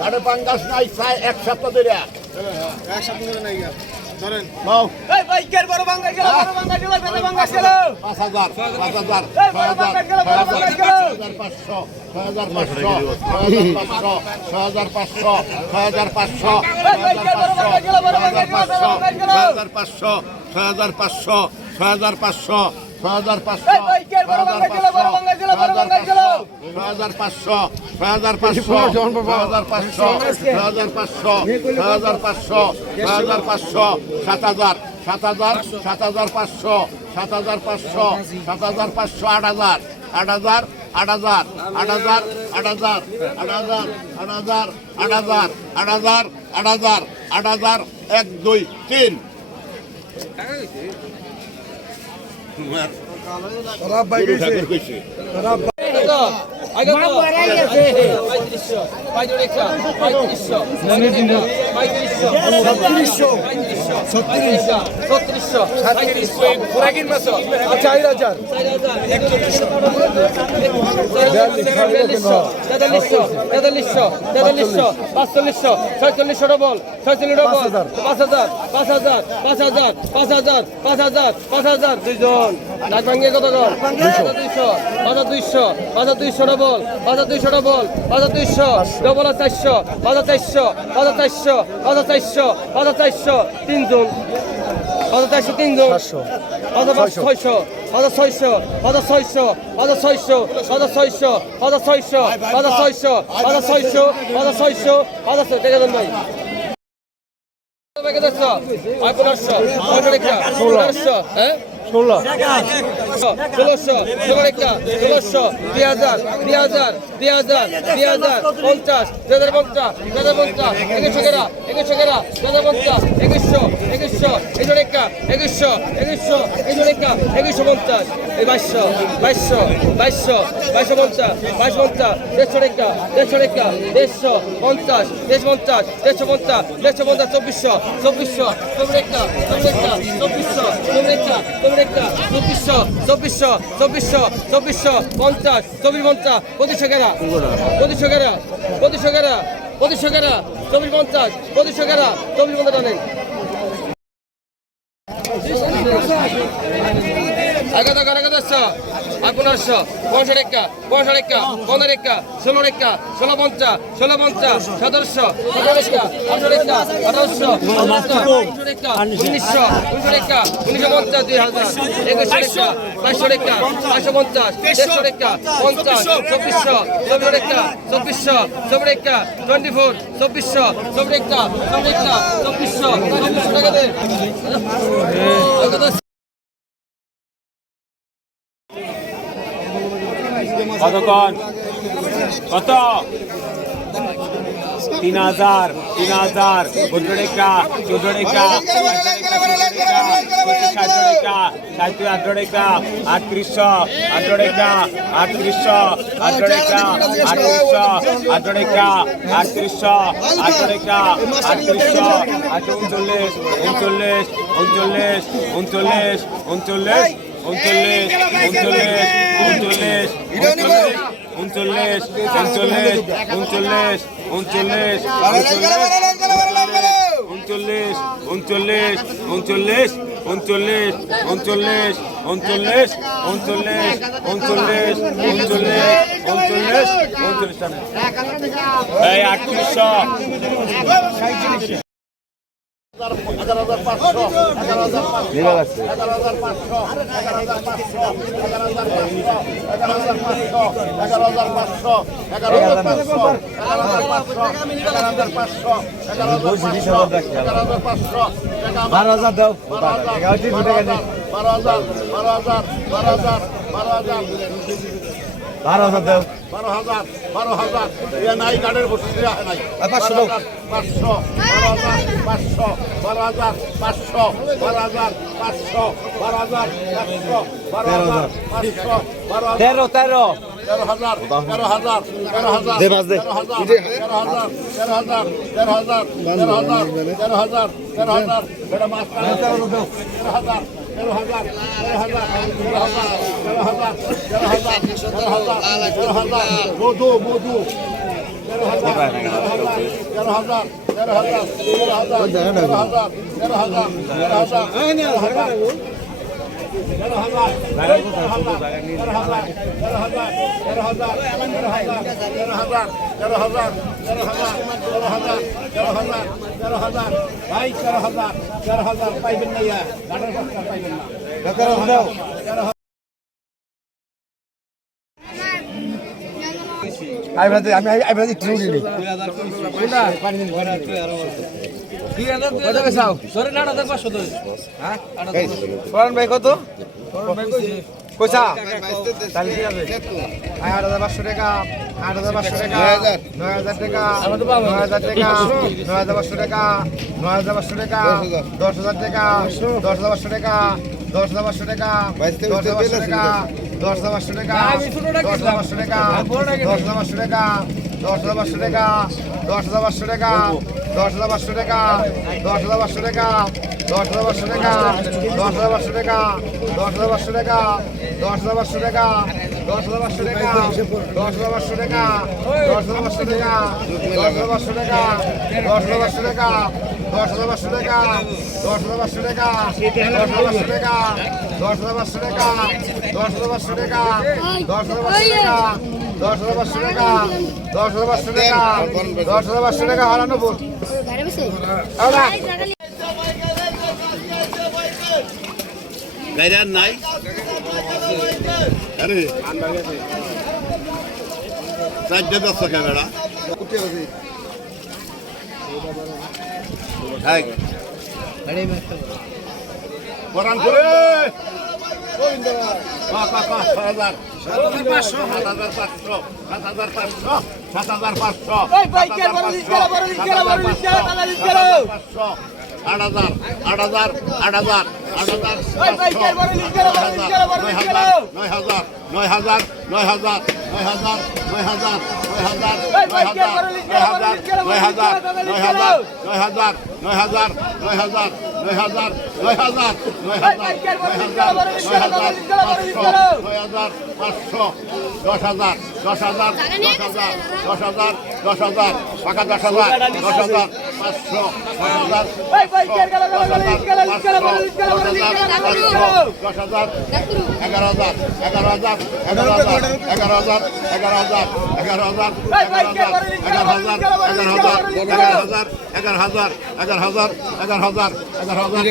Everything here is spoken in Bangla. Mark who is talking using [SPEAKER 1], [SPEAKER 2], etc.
[SPEAKER 1] গাড়ে পাঙ্গাস নাই চাই এক সপ্তাহ ধরে
[SPEAKER 2] এক সপ্তাহ ধরে নাই। ধরেন
[SPEAKER 1] নাও
[SPEAKER 3] এই বাইকের বড় বাঙ্গা গেল বড় বাঙ্গা গেল বড় বাঙ্গা গেল
[SPEAKER 1] পাঁচ হাজার পাঁচ হাজার
[SPEAKER 3] এই বড় বাঙ্গা গেল, বড় বাঙ্গা গেল।
[SPEAKER 1] ছয় হাজার পাঁচশো ছয় হাজার পাঁচশো ছয় হাজার পাঁচশো ছয় হাজার পাঁচশো ছয় হাজার পাঁচশো ছয় হাজার পাঁচশো ছয় হাজার পাঁচশো ছয় হাজার পাঁচশো ছয় হাজার পাঁচশো
[SPEAKER 3] এই বাইকের বড় বাঙ্গা গেল, বড় বাঙ্গা গেল, বড় বাঙ্গা গেল।
[SPEAKER 1] ছয় হাজার পাঁচশো ছয় হাজার পাঁচশো ছয় হাজার পাঁচশো ছয় হাজার পাঁচশো ছয় হাজার পাঁচশো ছয় হাজার পাঁচশো সাত হাজার সাত হাজার সাত হাজার পাঁচশো সাত হাজার পাঁচশো সাত হাজার পাঁচশো আট হাজার আট হাজার আট হাজার আট হাজার আট হাজার আট হাজার আট হাজার আট হাজার আট হাজার আট হাজার আট হাজার এক দুই তিন
[SPEAKER 3] Aí galera, vai direção. Vai direção. Vai direção. Vai direção. Vai direção. Vai direção.
[SPEAKER 2] চার হাজার।
[SPEAKER 3] পাঁচচল্লিশশো। ছয়চল্লিশশো ডবল ছয়চল্লিশ ডবল পাঁচ হাজার। পাঁচ হাজার। পাঁচ হাজার। পাঁচ হাজার। পাঁচ হাজার। পাঁচ হাজার। দুইজন। ডাক ভাঙ্গিয়ে কত জন? দুইশো। পাঁচ হাজার দুইশো। পাঁচ হাজার দুইশো ডবল পাঁচ হাজার দুইশো ডবল পাঁচ হাজার দুইশো। ডবল আর চারশো। পাঁচ হাজার চারশো। পাঁচ হাজার চারশো। পাঁচ হাজার চারশো। পাঁচ হাজার চারশো। তিনজন। পাঁচ হাজার চারশো তিনজন হাজার ছয়শো। কত হাজার ছয়শো কত হাজার ছয়শো কত হাজার ছয়শো কত হাজার ছয়শো কত হাজার ছয়শো কত হাজার ছয়শো কত হাজার ছয়শো কত হাজার ছয়শো কত হাজার দেখে দেন ভাই। পনেরোশো। পনেরোশো। হ্যাঁ?
[SPEAKER 2] ষোলো
[SPEAKER 3] ষোলোশো ষোলো রেখা ষোলোশো দুই হাজার দুই হাজার দুই হাজার দুই হাজার পঞ্চাশ দুই হাজার পঞ্চাশ দুই হাজার পঞ্চাশ, একুশশো কেরা একুশশো কেরা দুই হাজার পঞ্চাশ, একুশশো একুশশো একুশো রেখা, একুশশো একুশশো একুশো রেখা, একুশশো পঞ্চাশ বাইশশো বাইশশো বাইশশো বাইশশো পঞ্চাশ বাইশ পঞ্চাশ, দেড়শো রেখা দেড়শো রেখা, দেড়শো পঞ্চাশ দেড়শো পঞ্চাশ দেড়শো পঞ্চাশ দেড়শো পঞ্চাশ, চব্বিশশো চব্বিশশো চব্বিশ রেখা চব্বিশ রেখা, চব্বিশশো চব্বিশ রেখা চব্বিশ রেখা চব্বিশশো চব্বিশশো চব্বিশশো চব্বিশশো, পঞ্চাশ, চব্বিশ পঞ্চাশ পঁচিশশো কেরা পঁচিশশো কেরা পঁচিশশো কেরা পঁচিশশো কেরা চব্বিশ পঞ্চাশ পঁচিশশো কেরা চব্বিশ পঞ্চাশ এগারো এগারো এগারোশো আর পনেরোশো পনেরোশো রেখা পনেরোশো রেখা পনেরো রেখা ষোলো রেখা ষোলো পঞ্চাশ ষোলো পঞ্চাশ সতেরোশো সতেরো রেখা আঠারো রেখা আঠারোশো উনিশশো রেখা উনিশশো উনিশশো রেখা উনিশশো পঞ্চাশ দুই হাজার একুশশো রেখা বাইশশো রেখা বাইশশো পঞ্চাশ, দেড়শো রেখা পঞ্চাশ, চব্বিশশো চব্বিশ রেখা চব্বিশশো চব্বিশ রেখা টোয়েন্টি ফোর চব্বিশশো চব্বিশ রেখা চব্বিশ রেখা চব্বিশশো চব্বিশশো টাকা দেন।
[SPEAKER 4] কতক্ষণ কত? তিন হাজার তিন হাজার। চোদ্দ রেখা চোদ্দ রেখা ষাট আট রেখা আটত্রিশশো আট রেখা আটত্রিশশো আট রেখা আটত্রিশশো আট রেখা আটত্রিশশো আট রেখা আটত্রিশশো আট উনচল্লিশ উনচল্লিশ উনচল্লিশ উনচল্লিশ উনচল্লিশ। উনচল্লিশ উনচল্লিশ উনচল্লিশ উনচল্লিশ উনচল্লিশ উনচল্লিশ উনচল্লিশ উনচল্লিশ উনচল্লিশ উনচল্লিশ উনচল্লিশ উনচল্লিশ উনচল্লিশ উনচল্লিশ উনচল্লিশ উনচল্লিশ উনচল্লিশ এই আটত্রিশশো
[SPEAKER 1] এগারো হাজার পাঁচশো এগারো হাজার পাঁচশো এগারো হাজার পাঁচশো এগারো হাজার পাঁচশো এগারো হাজার পাঁচশো এগারো হাজার পাঁচশো এগারো হাজার পাঁচশো এগারো হাজার পাঁচশো এগারো হাজার পাঁচশো এগারো হাজার পাঁচশো বারো হাজার দাও বারো হাজার বারো হাজার বারো হাজার বারো হাজার বারো হাজার
[SPEAKER 2] বারো হাজার দাও
[SPEAKER 1] বারো হাজার বারো হাজার এ নাই গাড়ির বসে নাই
[SPEAKER 2] পাঁচশো।
[SPEAKER 1] পাঁচশো বারো হাজার পাঁচশো বারো হাজার পাঁচশো বারো হাজার পাঁচশো বারো হাজার পাঁচশো বারো হাজার পাঁচশো বারো
[SPEAKER 2] তেরো তেরো
[SPEAKER 1] তেরো হাজার তেরো হাজার। তেরো হাজার তেরো হাজার তেরো হাজার তেরো হাজার তেরো হাজার তেরো হাজার তেরো হাজার তেরো হাজার তেরো হাজার মধু মধু হাজার হাজার হাজার হাজার হাজার ভাই তেরো হাজার তেরো হাজার পাইবেন না ইয়া পাইবেন না
[SPEAKER 2] আমি আমি আমি ট্রেন
[SPEAKER 3] হ্যাঁ
[SPEAKER 2] ভাই কত কইসা তাহলে ঠিক আছে আট হাজার পাঁচশো টাকা আট হাজার পাঁচশো টাকা নয় হাজার টাকা নয় হাজার টাকা নয় হাজার পাঁচশো টাকা নয় হাজার পাঁচশো টাকা দশ হাজার টাকা দশ হাজার পাঁচশো টাকা দশ হাজার পাঁচশো টাকা দশ হাজার পাঁচশো দশ হাজার পাঁচশো টাকা দশ হাজার পাঁচশো টাকা দশ হাজার পাঁচশো টাকা দশ হাজার পাঁচশো টাকা দশ হাজার পাঁচশো টাকা দশ হাজার পাঁচশো টাকা দশ হাজার পাঁচশো টাকা দশ হাজার পাঁচশো টাকা দশ হাজার পাঁচশো টাকা দশ হাজার পাঁচশো টাকা দশ হাজার পাঁচশো টাকা দশ হাজার পাঁচশো টাকা দশ হাজার পাঁচশো টাকা দশ হাজার পাঁচশো টাকা দশ হাজার পাঁচশো টাকা দশ হাজার পাঁচশো টাকা দশ হাজার পাঁচশো টাকা দশ হাজার পাঁচশো টাকা দশ হাজার পাঁচশো টাকা দশ হাজার পাঁচশো টাকা দশ হাজার পাঁচশো টাকা দশ হাজার পাঁচশো টাকা দশ হাজার পাঁচশো টাকা দশ হাজার পাঁচশো টাকা হারানো বল
[SPEAKER 1] আর নাই? আরে। চারটে দশ টাকা বেড়া। কোরআন করে। পা পা পা হাজার। আট হাজার আট হাজার আট হাজার আট হাজার নয় হাজার নয় হাজার নয় হাজার নয় হাজার নয় হাজার নয় হাজার নয় হাজার নয় হাজার নয় হাজার নয় হাজার নয় হাজার নয় হাজার নয় হাজার নয় হাজার নয় হাজার নয় হাজার নয় হাজার নয় হাজার পাঁচশো দশ হাজার দশ হাজার দশ হাজার দশ হাজার দশ হাজার পাকা দশ হাজার দশ হাজার পাঁচশো দশ হাজার দশ হাজার এগারো হাজার এগারো হাজার এগারো হাজার এগারো হাজার এগারো হাজার এগারো হাজার এগারো হাজার এগারো হাজার এগারো হাজার এগারো হাজার এগারো হাজার এগারো হাজার এগারো হাজার এগারো হাজার